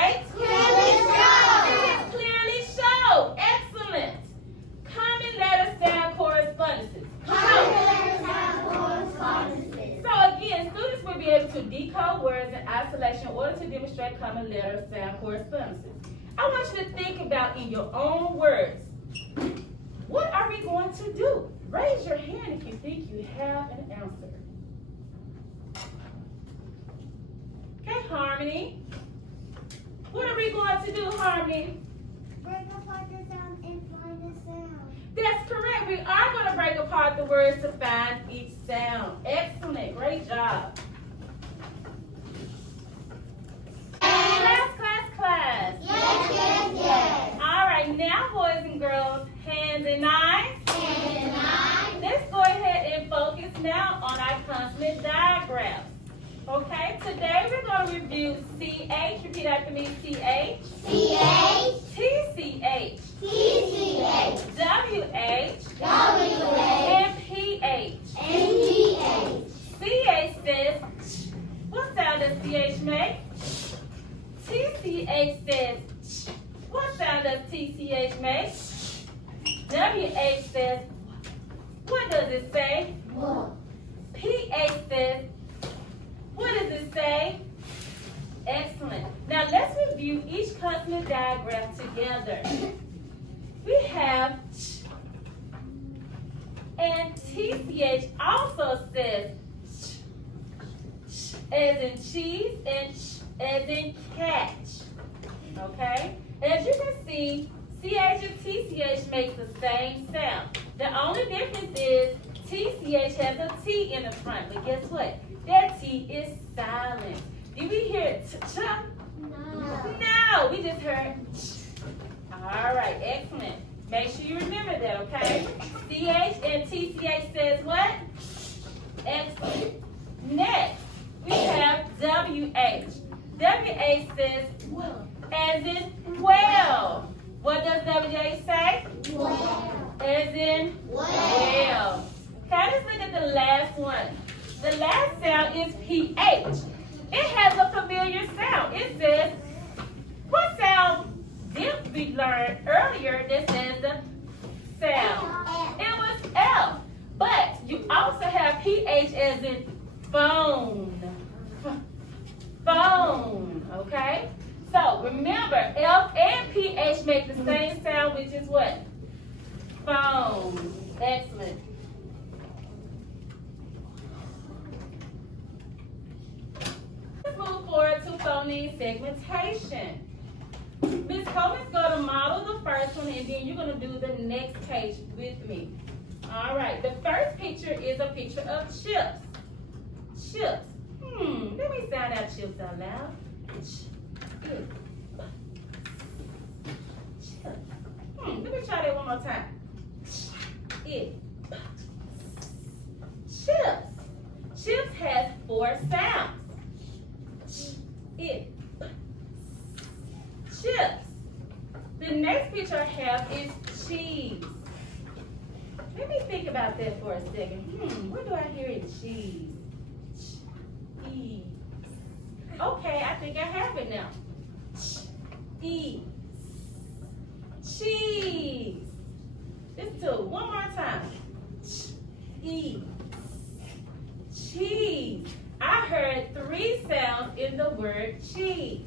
demonstrate? Clearly show. Clearly show. Excellent. Common letter sound correspondences. Common letter sound correspondences. So again, students will be able to decode words in isolation in order to demonstrate common letter sound correspondences. I want you to think about in your own words, what are we going to do? Raise your hand if you think you have an answer. Okay, Harmony. What are we going to do, Harmony? Break apart the sound and find the sound. That's correct. We are going to break apart the words to find each sound. Excellent. Great job. Class. Yes. All right, now, boys and girls, hands and eyes. Hands and eyes. Let's go ahead and focus now on our consonant diagrams. Okay, today we're going to review CH. Repeat after me, CH. CH. TCH. TCH. WH. WH. And PH. NPH. CH says, what sound does CH make? TCH says, what sound does TCH make? WH says, what does it say? What? PH says, what does it say? Excellent. Now let's review each consonant diagram together. We have ch, and TCH also says ch, as in cheese and ch as in catch. Okay? As you can see, CH and TCH makes the same sound. The only difference is TCH has a T in the front, but guess what? That T is silent. Did we hear ch? No. No, we just heard ch. All right, excellent. Make sure you remember that, okay? CH and TCH says what? Excellent. Next, we have WH. WH says as in well. What does WH say? Well. As in well. Okay, let's look at the last one. The last sound is PH. It has a familiar sound. It says, what sound did we learn earlier that says the sound? It was F. But you also have PH as in phone. Phone, okay? So remember, F and PH make the same sound, which is what? Phone. Excellent. Let's move forward to phoneme segmentation. Ms. Coleman's going to model the first one, and then you're going to do the next page with me. All right, the first picture is a picture of chips. Chips. Let me sound out chips out loud. Chips. Let me try that one more time. Chips. Chips has 4 sounds. Chips. The next picture I have is cheese. Let me think about that for a second. Where do I hear it? Cheese. Cheese. Okay, I think I have it now. Cheese. Cheese. Let's do it one more time. Cheese. Cheese. I heard 3 sounds in the word cheese.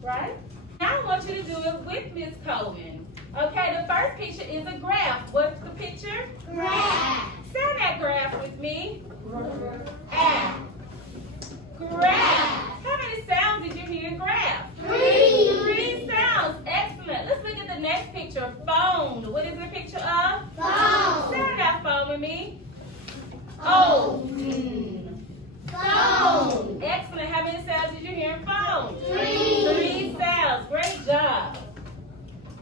Right? Now I want you to do it with Miss Coleman. Okay, the first picture is a graph. What's the picture? Graph. Sound that graph with me. Graph. Graph. How many sounds did you hear in graph? 3. 3 sounds. Excellent. Let's look at the next picture. Phone. What is the picture of? Phone. Sound that phone with me. Oh. Phone. Excellent. How many sounds did you hear in phone? 3 sounds. Great job.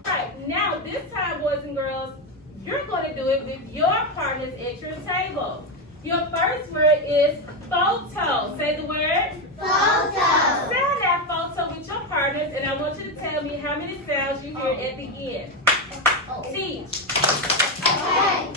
All right. Now, this time, boys and girls, you're going to do it with your partners at your table. Your first word is photo. Say the word. Photo. Sound that photo with your partners, and I want you to tell me how many sounds you hear at the end. Teach. Okay.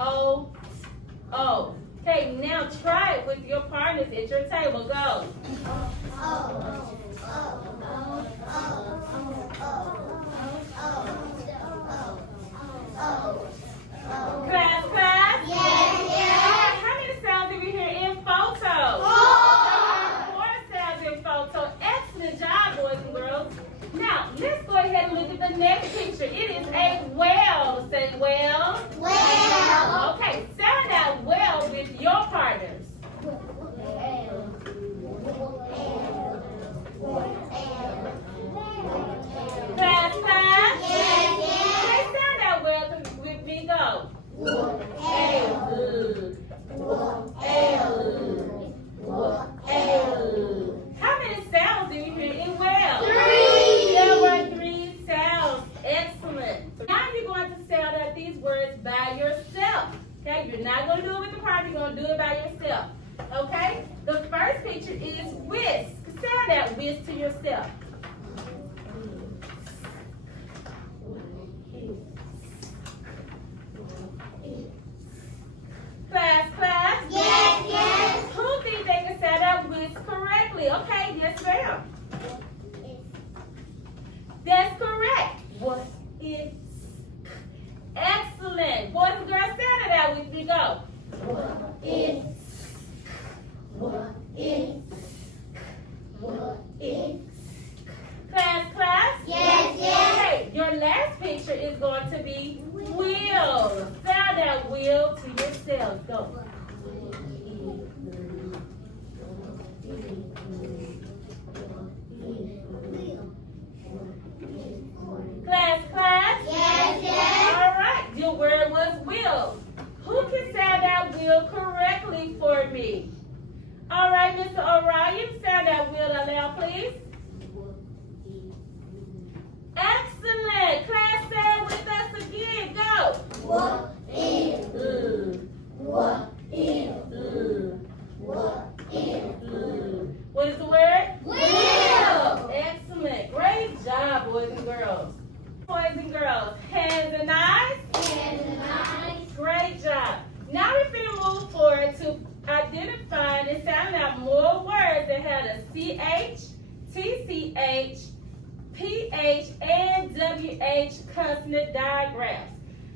O, O. Okay, now try it with your partners at your table. Go. Class, class? Yes. How many sounds did we hear in photo? 4 sounds in photo. Excellent job, boys and girls. Now, let's go ahead and look at the next picture. It is a well. Say well. Well. Okay, sound out well with your partners. Class, class? Yes. Okay, sound out well with me. Go. How many sounds do you hear in well? 3. There were 3 sounds. Excellent. Now you're going to sound out these words by yourself. Okay, you're not going to do it with the partner. You're going to do it by yourself. Okay, the first picture is whisk. Sound out whisk to yourself. Class, class? Yes. Who thinks they can sound out whisk correctly? Okay, yes ma'am. That's correct. What is excellent. Boys and girls, sound it out with me. Go. Class, class? Yes. Okay, your last picture is going to be wheel. Sound out wheel to yourself. Go. Class, class? Yes. All right, your word was wheel. Who can sound out wheel correctly for me? All right, Mr. Orion, sound out wheel aloud, please. Excellent. Class, say it with us again. Go. What is the word? Wheel. Excellent. Great job, boys and girls. Boys and girls, hands and eyes. Great job. Now we're going to move forward to identifying and sounding out more words that have a CH, TCH, PH, and WH consonant diagrams.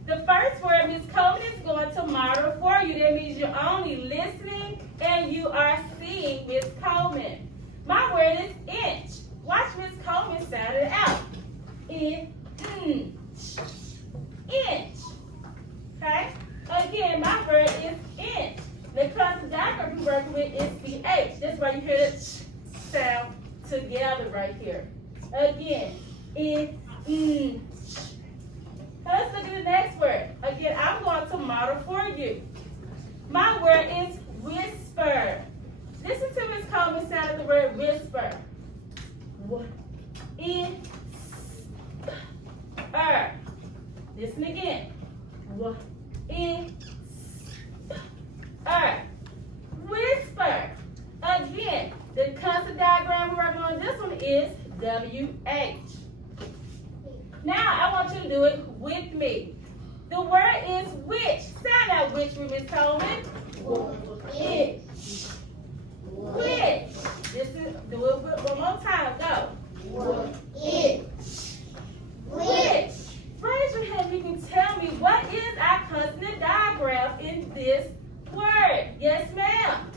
The first word Ms. Coleman is going to model for you. That means you're only listening and you are seeing Ms. Coleman. My word is inch. Watch Ms. Coleman sound it out. Inch. Inch. Okay? Again, my word is inch. The consonant diagram we're working with is CH. That's why you hear the sound together right here. Again, inch. Let's look at the next word. Again, I'm going to model for you. My word is whisper. Listen to Ms. Coleman sound of the word whisper. Whisper. Listen again. Whisper. Again, the consonant diagram we're working on this one is WH. Now I want you to do it with me. The word is which. Sound out which for Ms. Coleman. Which. Which. Do it one more time. Go. Which. Raise your hand if you can tell me what is our consonant diagram in this word. Yes, ma'am.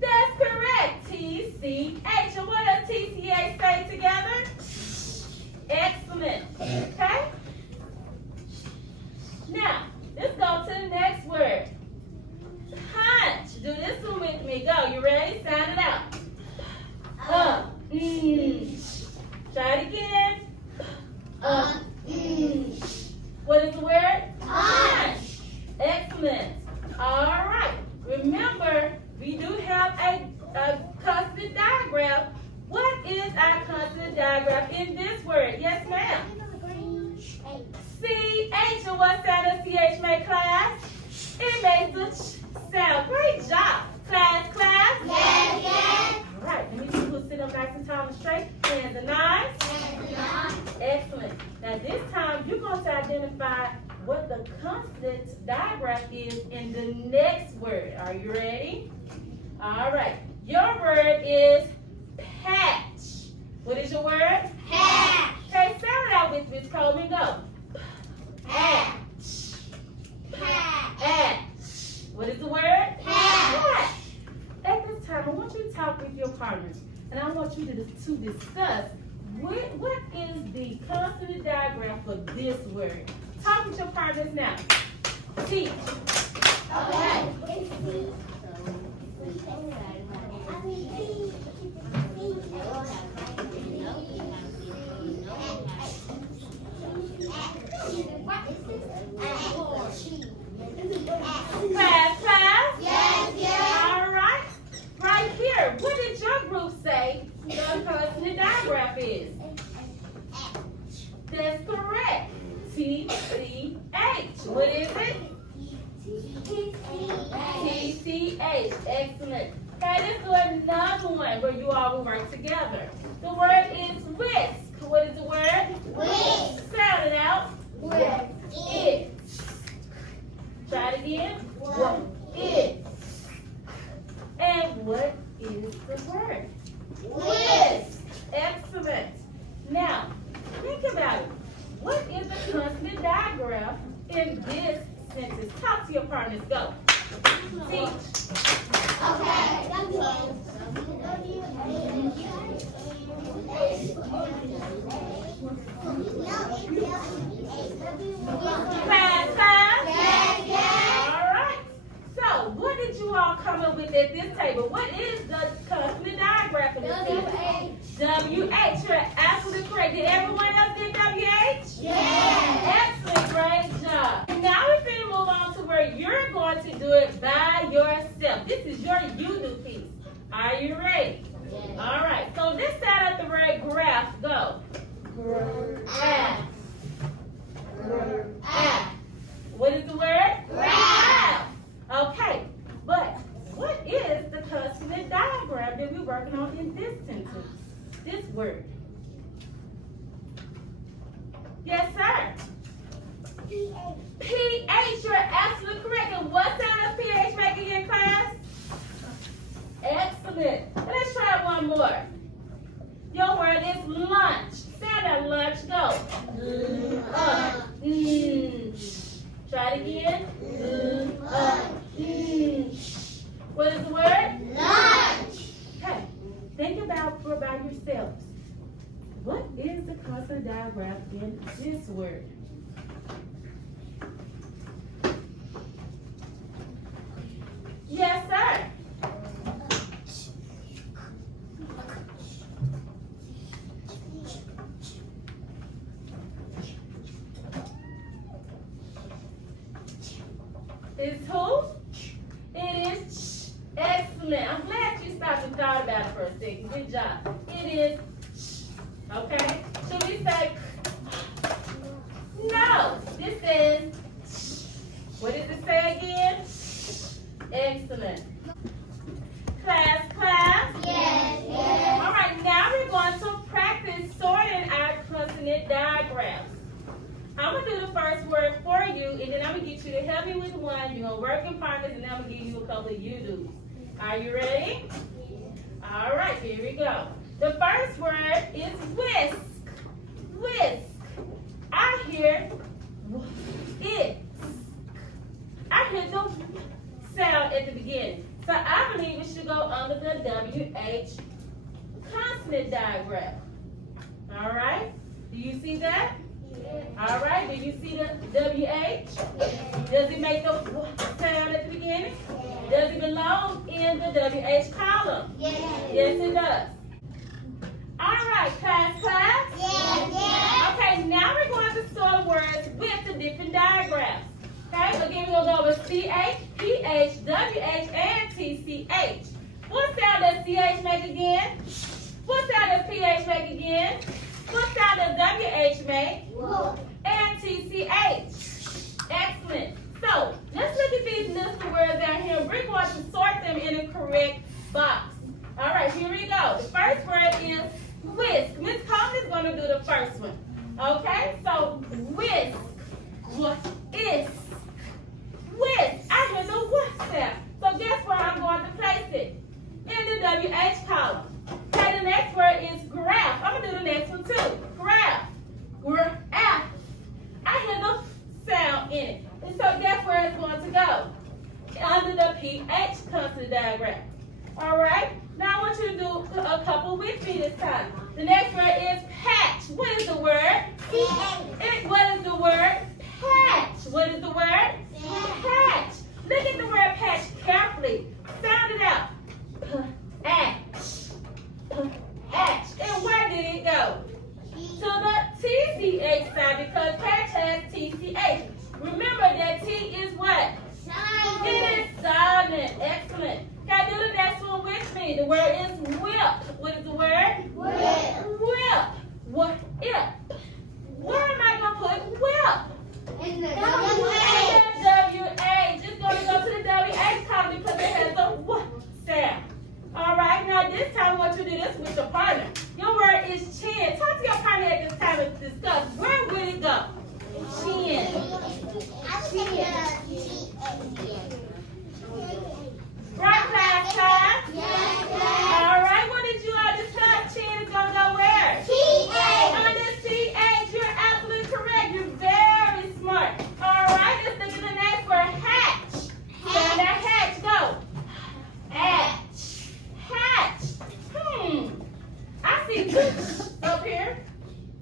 That's correct. TCH. And what does TCH say together? Excellent. Okay? Now, let's go to the next word. Punch. Do this one with me. Go. You ready? Sound it out. Try it again. What is the word? Punch. Excellent. All right. Remember, we do have a consonant diagram. What is our consonant diagram in this word? Yes, ma'am. CH. And what sound does CH make, class? It makes the sound. Great job. Class, class? Yes. All right. Let me see who's sitting up nice and tall and straight. Hands and eyes. Excellent. Now this time you're going to identify what the consonant digraph is in the next word. Are you ready? All right. Your word is patch. What is your word? Patch. Okay, sound it out with Miss Coleman. Go. Patch. Patch. What is the word? Patch. At this time, I want you to talk with your partners, and I want you to discuss what is the consonant digraph for this word. Talk with your partners now. Teach. Okay. Class? Yes, yes. All right. Right here, what did your group say the consonant digraph is? That's correct. T-C-H. What is it? T-C-H. Excellent. Okay, let's do another one where you all will work together. The word is whisk. What is the word? Whisk. Sound it out. It. Try it again. It. And what is the word? Whisk. Excellent. Now, think about it. What is the consonant digraph in this sentence? Talk to your partners. Go. Teach. Class? Yes, yes. All right. So, what did you all come up with at this table? What is the consonant digraph in this sentence? W-H. You're absolutely correct. Did everyone else get W-H? Yes. Excellent. Great job. And now we're going to move on to where you're going to do it by yourself. This is your you-do piece. Are you ready? All right. So let's start at the word graph. Go. Graph. Graph. What is the word? Graph. Okay. But what is the consonant diagram that we're working on in this sentence? This word. Yes, sir. PH, you're absolutely correct. And what sound does PH make again, class? Excellent. Let's try one more. Your word is lunch. Sound out lunch. Go. Try it again. What is the word? Lunch. Okay. Think about by yourselves. What is the consonant digraph in this word? Yes, sir. It's who? It is excellent. I'm glad you stopped and thought about it for a second. Good job. It is okay. Should we say no? This is what does it say again? Excellent. Class? Yes, yes. All right, now we're going to practice sorting our consonant diagrams. I'm going to do the first word for you, and then I'm going to get you to help me with one. You're going to work in partners, and then I'm going to give you a couple of you-dos. Are you ready? All right, here we go. The first word is whisk. Whisk. I hear it. I hear the sound at the beginning. So I believe it should go under the WH consonant diagram. All right? Do you see that? All right, do you see the WH? Does it make the sound at the beginning? Does it belong in the WH column? Yes. Yes, it does. All right, class? Yes, yes. Okay, now we're going to sort words with the different diagrams. Okay, again, we're going to go over CH, PH, WH, and TCH. What sound does CH make again? What sound does PH make again? What sound does WH make? And TCH. Excellent. So, let's look at these list of words down here. We're going to sort them in a correct box. All right, here we go. The first word is whisk. Miss Coleman is going to do the first one. Okay, so whisk. What in it. And so that's where it's going to go. Under the pH constant diagram. All right? Now I want you to do a couple with me this time. The next word is patch. What is the word? What is the word? Patch. What is the word? Patch. Look at the word patch carefully. Sound it out. Patch. Patch. And where did it go? To the TCH side because patch has TCH. Remember that T is what? It is silent. Excellent. Can you do the next one with me? The word is whip. What is the word? Whip. Whip. What? Where am I going to put whip? In the W-A. Just going to go to the W-H column because it has a W sound. All right. Now this time I want you to do this with your partner. Your word is chin. Talk to your partner at this time and discuss. Where would it go? Chin. Right, class? Yes. All right. What did you all discuss? Chin is going to go where? Under C-H. You're absolutely correct. You're very smart. All right. Let's look at the next word. Hatch. Sound that hatch. Go. Hatch. Hatch. I see up here.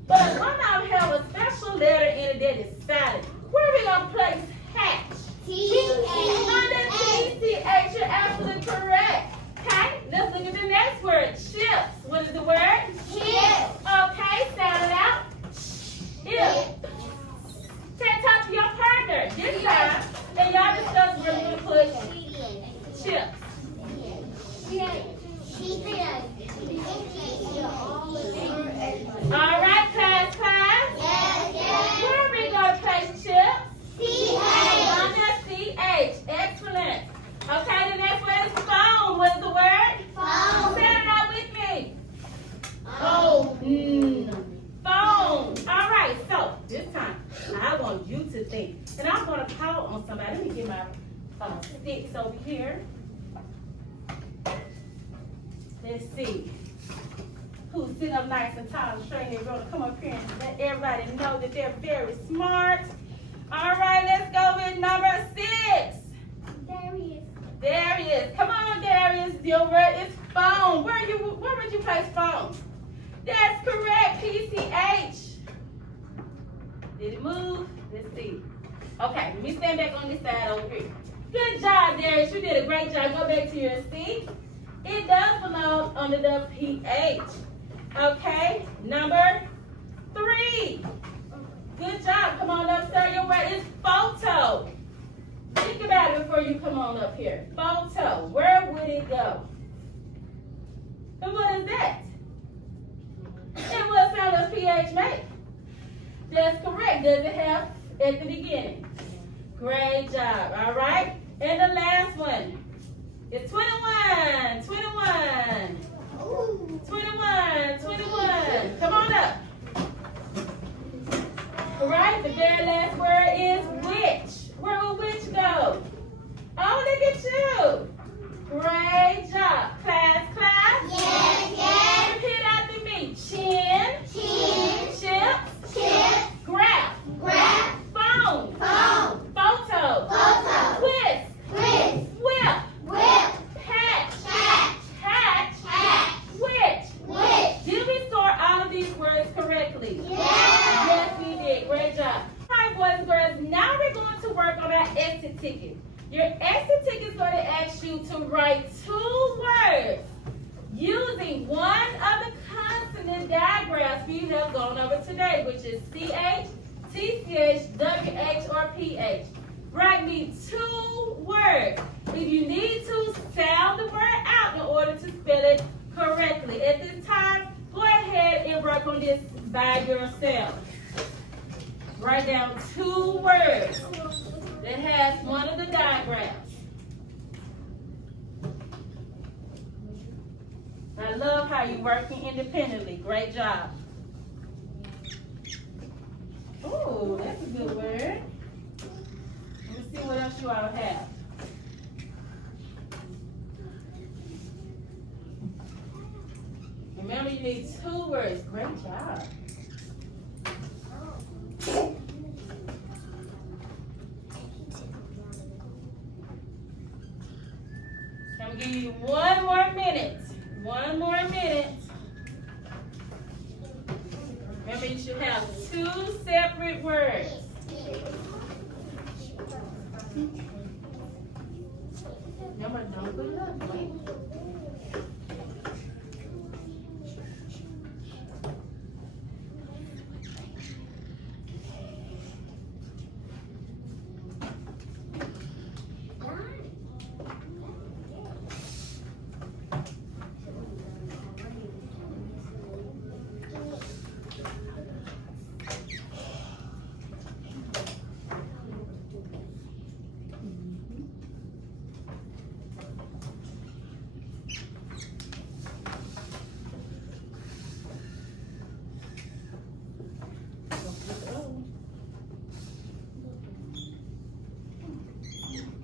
But one of them have a special letter in it that is silent. Where are we going to place hatch? Under TCH, you're absolutely correct. Okay, let's look at the next word. Chips. What is the word? Chips. Okay, sound it out. Chips. Okay, talk to your partner this time. And y'all discuss where we're going to put chips. All right, class. Where are we going to place chips? Under CH. Excellent. Okay, the next word is phone. What is the word? Say it out with me. Phone. All right, so this time I want you to think. And I'm going to call on somebody. Let me get my sticks over here. Let's see. Who's sitting up nice and tall and straight and going to come up here and let everybody know that they're very smart. All right, let's go with number 6. Darius. Come on, Darius. Your word is phone. Where would you place phone? That's correct. PCH. Did it move? Let's see. Okay, let me stand back on this side over here. Good job, Darius. You did a great job. Go back to your seat. It does belong under the PH. Okay, number 3. Good job. Come on up, sir. Your word is photo. Think about it before you come on up here. Photo. Where would it go? And what is that? And what sound does PH make? That's correct. Does it have at the beginning? Great job. All right. And the last one is 21. 21. 21. Come on up. All right. The very last word is which. Where will which go? Oh, look at you. Great job. Class. Yes. Repeat after me. Chin. Chips. Graph. Phone. Photo. Twist. Whip. Patch. Hatch. Which. Did we sort all of these words correctly? Yes, we did. Great job. All right, boys and girls. Now we're going to work on our exit ticket. Your exit ticket is going to ask you to write 2 words using one of the consonant diagrams we have gone over today, which is CH, TCH, WH, or PH. Write me 2 words. If you need to, sound the word out in order to spell it correctly. At this time, go ahead and work on this by yourself. Write down 2 words that has one of the diagrams. I love how you're working independently. Great job. Oh, that's a good word. Let me see what else you all have. Remember, you need 2 words. Great job. I'm gonna give you 1 more minute. 1 more minute. Remember, you should have 2 separate words. Remember, don't put it up. Wait.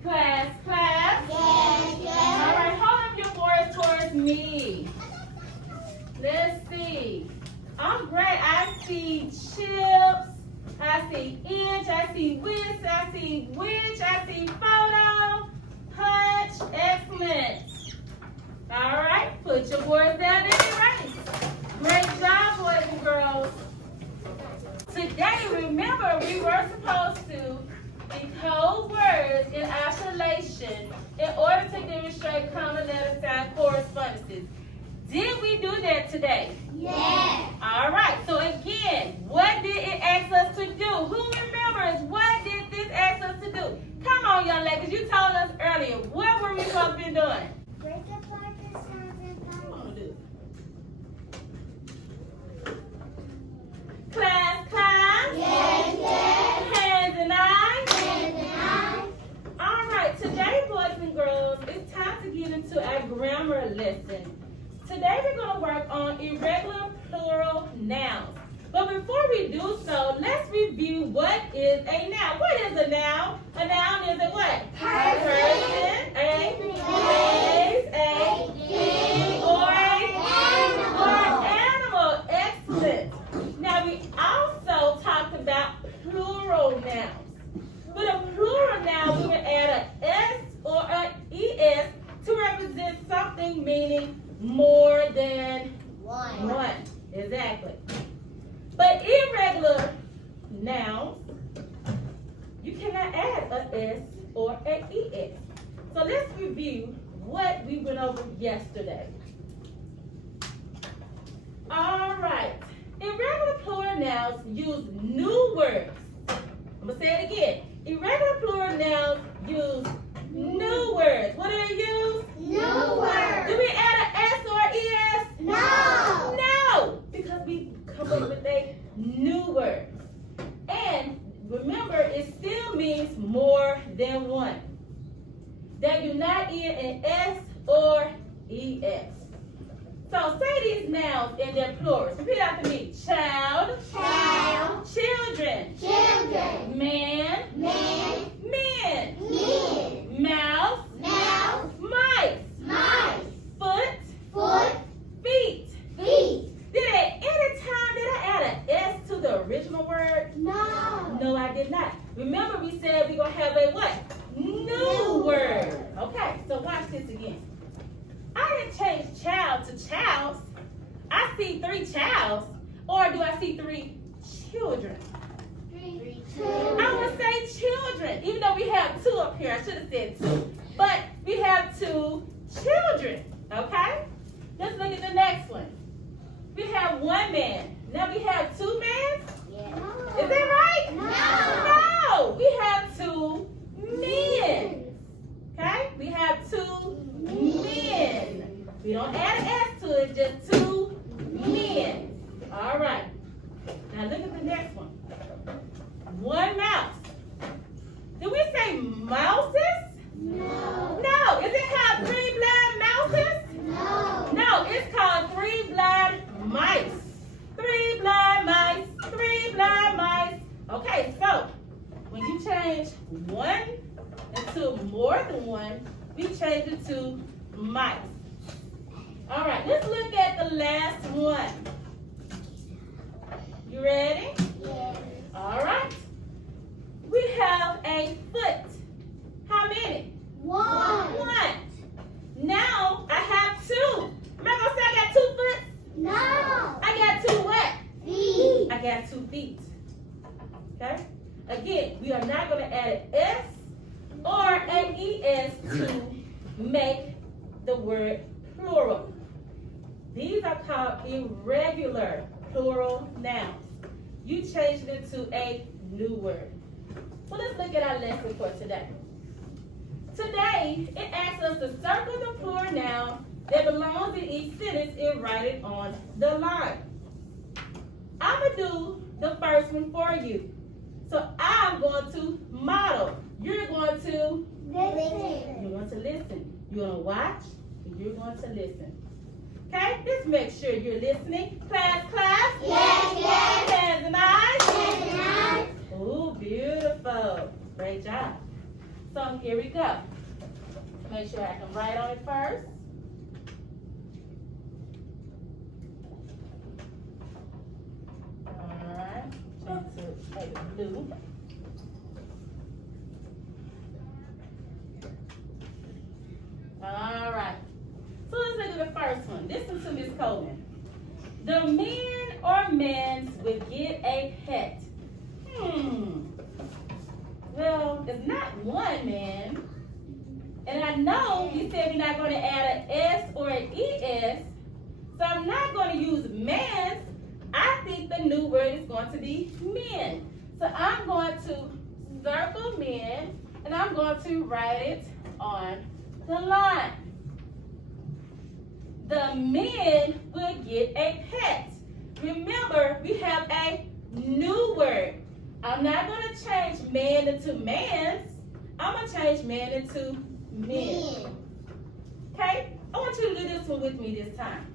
Class. Yes, yes. All right, hold up your boards towards me. Let's see. I'm great. I see chips. I see inch. I see whisk. I see witch. I see photo. Punch. Excellent. All right, put your boards down in the race. Great job, boys and girls. Today, remember, we were supposed to decode words in isolation in order to demonstrate common letter sound correspondences. Did we do that today? Yes. All right, so again, what did it ask us to do? Who remembers what did this ask us to do? Come on, young ladies, you told us earlier. What were we supposed to be doing? Break apart the sounds and Come vowels. on, do it. Class. Yes, yes. Hands and eyes. Hands and eyes. All right, today, boys and girls, it's time to get into our grammar lesson. Today, we're going to work on irregular plural nouns. But before we do so, let's review what is a noun. What is a noun? A noun is a what? Person. A place, a thing, or animal. Excellent. Now, we also talked about plural nouns. With a plural noun, we would add an S or an ES to represent something meaning more than one. Exactly. But irregular nouns, you cannot add an S or an ES. So let's review what we went over yesterday. All right. Irregular plural nouns use new words. I'm going to say it again. Irregular plural nouns use new words. What do they use? New word. Do we add an S or ES? No. No, because we come up with a new word. And remember, it still means more than one. They do not end in S or ES. So say these nouns in their plurals. Repeat after me. Child. Child. Children. Children. Man. Man. Men. Men. Mouse. Mouse. Mice. Mice. Foot. Foot. Feet. Feet. Did at any time did I add an S to the original word? No. No, I did not. Remember we said we're going to have a what? New word. Okay, so watch this again. I didn't change child to childs. I see 3 childs. Or do I see 3 children? 3, 2. I would say children. Even though we have 2 up here. I should have said 2. But we have 2 children. Okay? Let's look at the next one. We have 1 man. Now we have 2 men? Yeah. Is that right? No. No. We have 2 men. Okay? We have 2 men. We don't add an S to it, just 2 men. All right. Now look at the next one. 1 mouse. Did we say mouses? No. No. Is it called 3 blind mouses? No. No, it's called 3 blind mice. 3 blind mice. 3 blind mice. Okay, so when you change 1 into more than 1, we change it to mice. All right, let's look at the last one. You ready? Yes. All right. We have a foot. How many? 1. 1. Now S or an ES to make the word plural. These are called irregular plural nouns. You changed it to a new word. So let's look at our lesson for today. Today, it asks us to circle the plural noun that belongs in each sentence and write it on the line. I'm going to do the first one for you. So I'm going to model. You're going to Listen. You're going to listen. You're going to watch, and you're going to listen. Okay? Just make sure you're listening. Class, class? Yes, yes. Hands and eyes? Hands and eyes. Ooh, beautiful. Great job. So here we go. Make sure I can write on it first. Alright. Change to maybe blue. Alright. So let's look at the first one. Listen to Miss Coleman. The men or mans would get a pet. Well, it's not one man. And I know you said we're not going to add an S or an ES. So I'm not going to use mans. I think the new word is going to be men. So I'm going to circle men and I'm going to write it on the line. The men will get a pet. Remember, we have a new word. I'm not going to change man into mans. I'm going to change man into men. Okay? I want you to do this one with me this time.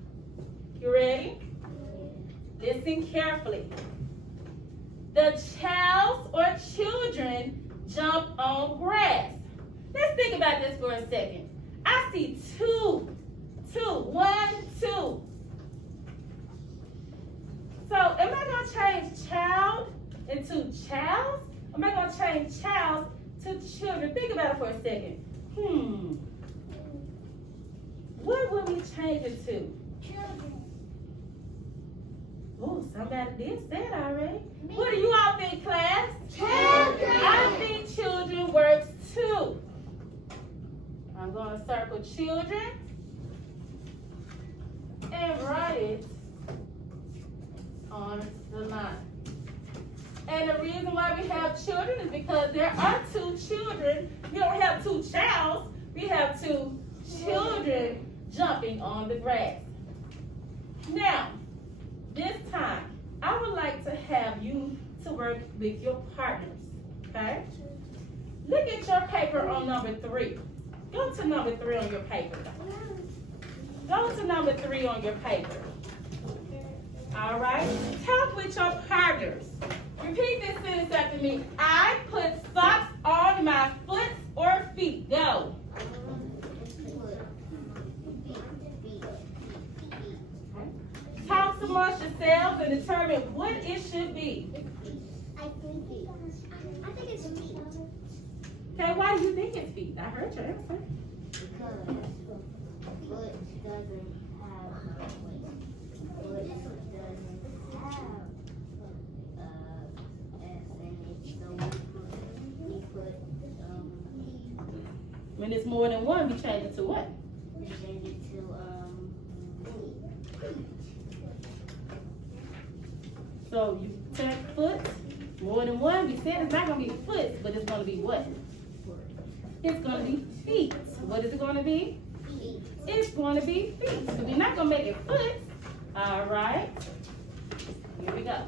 You ready? Listen carefully. The child or children jump on grass. Let's think about this for a second. I see two. 1, 2. So am I going to change child into child? Am I going to change child to children? Think about it for a second. What will we change it to? Children. Oh, somebody did say it already. What do you all think, class? Children. I think children works too. I'm going to circle children and write it on the line. And the reason why we have children is because there are 2 children. We don't have 2 childs. We have 2 children jumping on the grass. Now, this time, I would like to have you to work with your partners, okay? Look at your paper on number 3. Go to number 3 on your paper. Go to number 3 on your paper. All right? Talk with your partners. Repeat this sentence after me. I put socks on my foot or feet. Go. Talk amongst yourselves and determine what it should be. I think it's feet. Okay, why do you think it's feet? I heard your answer. Because foot doesn't have foot doesn't have S in it, so we put When it's more than one, we change it to what? we change it to So you check foot, more than one, we said it's not going to be foot, but it's going to be what? It's going to be feet. What is it going to be? feet. It's going to be feet. So we're not going to make it foot. All right. Here we go.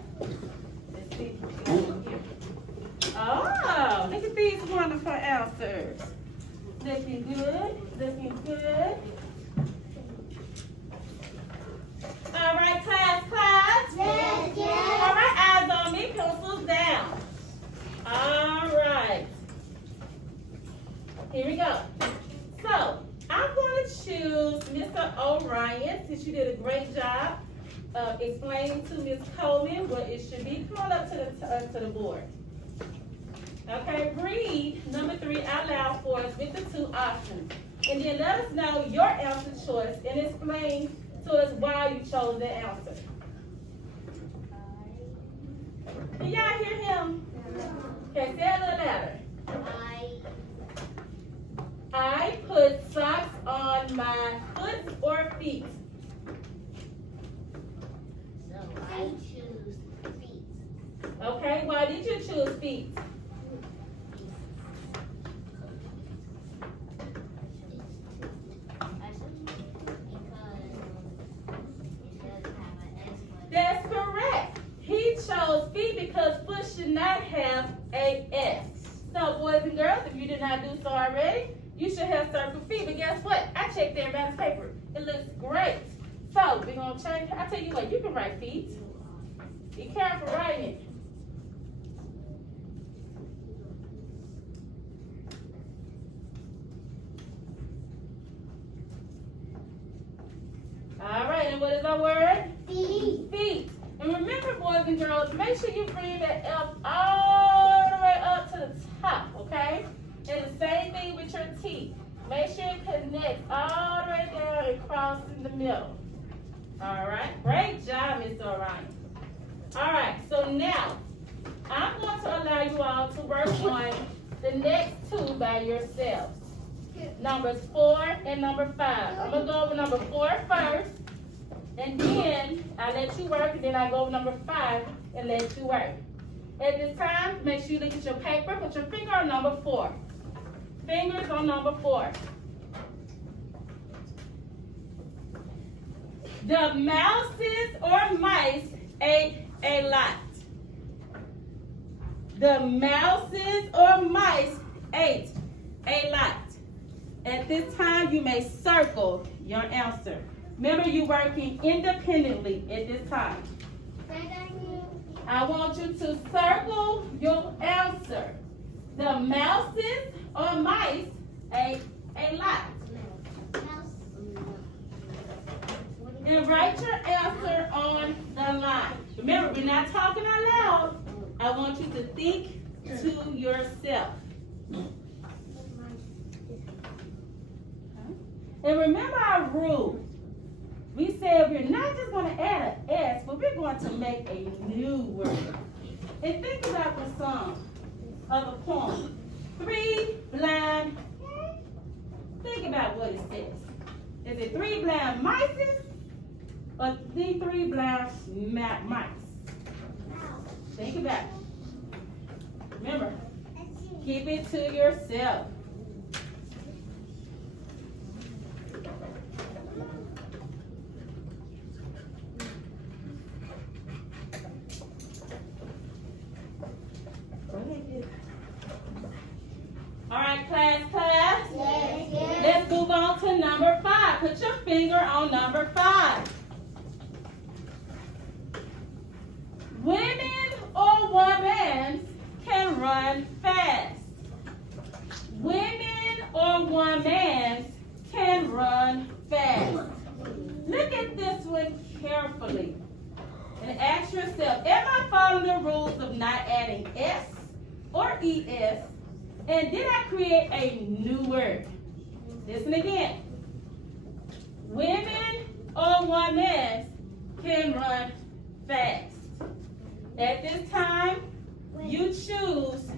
Let's see. Here. Oh, look at these wonderful answers. Looking good. Looking good. All right, class. Yes, yes. All right, eyes on me, pencils down. All right. Here we go. So, I'm going to choose Mr. O'Ryan, since you did a great job of explaining to Ms. Coleman what it should be. Come on up to the board. Okay, read number 3 out loud for us with the 2 options. And then let us know your answer choice and explain to us why you chose that answer. Can y'all hear him? Okay, say it a little louder. my foot or feet? So I choose feet. Okay, why did you choose feet? That's correct. He chose feet because foot should not have a S. So boys and girls, if you did not do so already, you should have circled feet. But guess what? I checked everybody's paper. It looks great. So we're going to change. I tell you what, you can write feet. Be careful writing it. All right, and what is our word? Feet. Feet. And remember, boys and girls, make sure you bring that F all the way up to the top, okay? And the same thing with your T. Make sure it connects all the way down and crosses in the middle. All right, great job, Miss Orion. All right, so now I'm going to allow you all to work on the next two by yourselves. Numbers 4 and number 5. I'm going to go over number 4 first, and then I let you work, and then I go over number 5 and let you work. At this time, make sure you look at your paper, put your finger on number 4. Fingers on number 4. The mouses or mice ate a lot. The mouses or mice ate a lot. At this time, you may circle your answer. Remember, you're working independently at this time. I want you to circle your answer. The mouses or mice ate a lot. And write your answer on the line. Remember, we're not talking out loud. I want you to think to yourself. And remember our rule. We said we're not just going to add an S, but we're going to make a new word. And think about the song of a poem. 3 blind. Think about what it says. Is it 3 blind mice or the 3 blind mice? Think about it. Remember, keep it to yourself. All right, class. Yes. Let's move on to number 5. Put your finger on number 5. Women or women can run fast. Women or women can run fast. Look at this one carefully and ask yourself, am I following the rules of not adding S or ES? And did I create a new word? Listen again. Women or women can run fast. At this time, you choose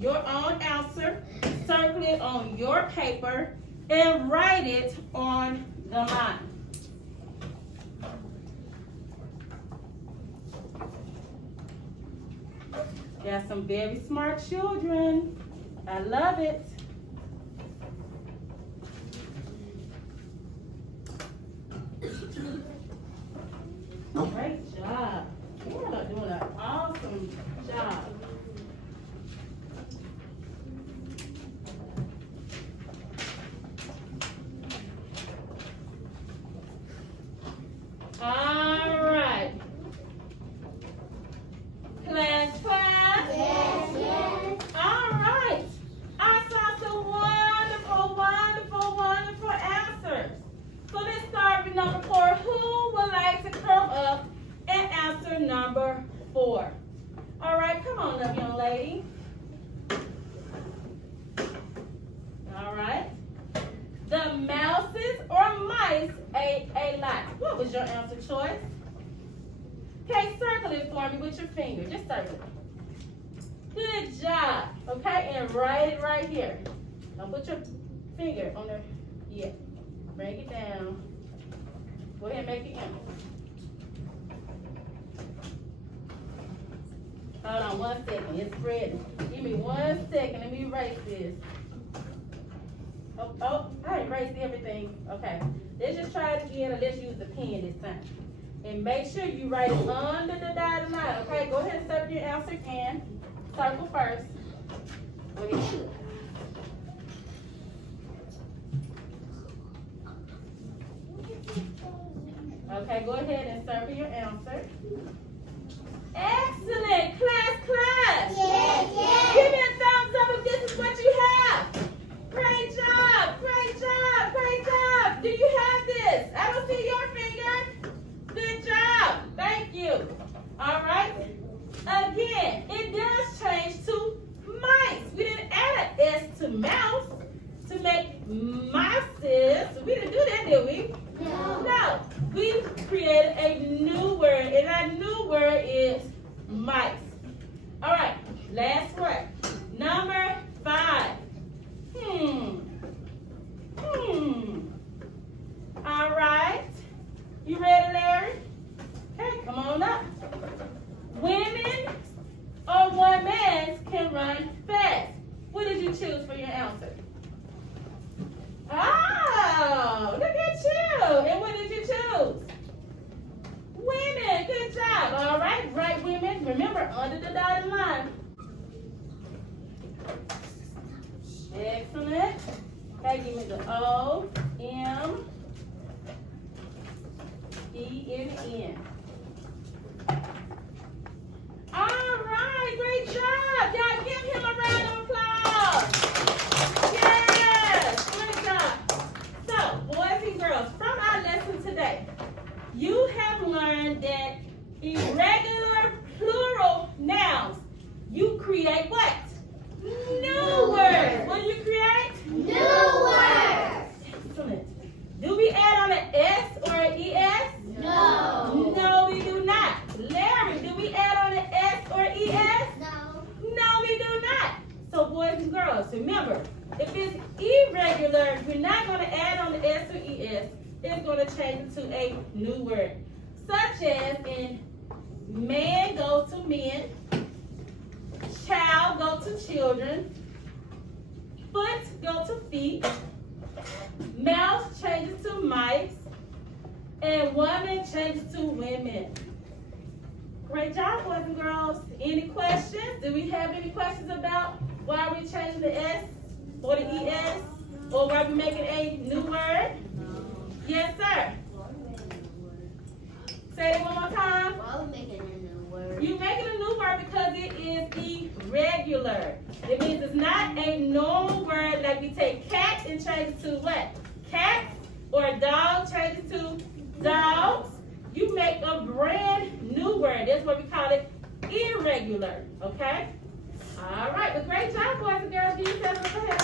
your own answer, circle it on your paper, and write it on the line. Got some very smart children. I love it. Great job. You all are doing an awesome job. All right. Class. Yes. All right. I saw some wonderful answers. So let's start with number 4. Who would like to come up and answer number 4? All right, come on up, young lady. All right. The mouses or mice ate a lot. What was your answer choice? Okay, circle it for me with your finger. Just circle it. Good job. Okay, and write it right here. Now put your finger on there. Yeah. Break it down. Go ahead and make it M. Hold on 1 second. It's spreading. Give me 1 second. Let me erase this. Oh, I erased everything. Okay. Let's just try it again, and let's use the pen this time. And make sure you write it under the dotted line. Okay, go ahead and circle your answer again. Circle first. Go ahead. Okay, go ahead and circle your answer. Excellent. Class. Yeah. Give me a thumbs up if this is what you have. Great job. Do you have this? I don't see your finger. Good job. Thank you. All right. Again, it does change to mice. We didn't add an S to mouse to make mices. We didn't do that, did we? No. We created a new word, and our new word is mice. All right. Last word. Number 5. All right. You ready, Larry? Okay, come on up. Women or women can run fast. What did you choose for your answer? Oh, look at you. And what did you choose? Women. Good job. All right. Right, women. Remember, under the dotted line. Excellent. Okay, give me the O, M, E, and N. All right, great job. Y'all give him a round of applause. Yes, great job. So, boys and girls, from our lesson today, you have learned that irregular plural nouns, you create what? New words. What do you create? New words. Excellent. Do we add on an S or an ES? No. No, we do not. Larry, do we add on an S or ES? No. No, we do not. So boys and girls, remember, if it's irregular, we're not going to add on the S or ES. It's going to change it to a new word. Such as in man goes to men, child go to children, foot go to feet, mouse changes to mice, and woman changes to women. Great job, boys and girls. Any questions? Do we have any questions about why we're changing the S or the ES? Or why we're making a new word? Yes, sir. Say it one more time. Why are we making a new word? You're making a new word because it is irregular. It means it's not a normal word like we take cat and change it to what? Cats, or dog change it to dogs. You make a brand new word. That's what we call it, irregular. Okay? All right. Well, great job, boys and girls. Give yourselves a hand.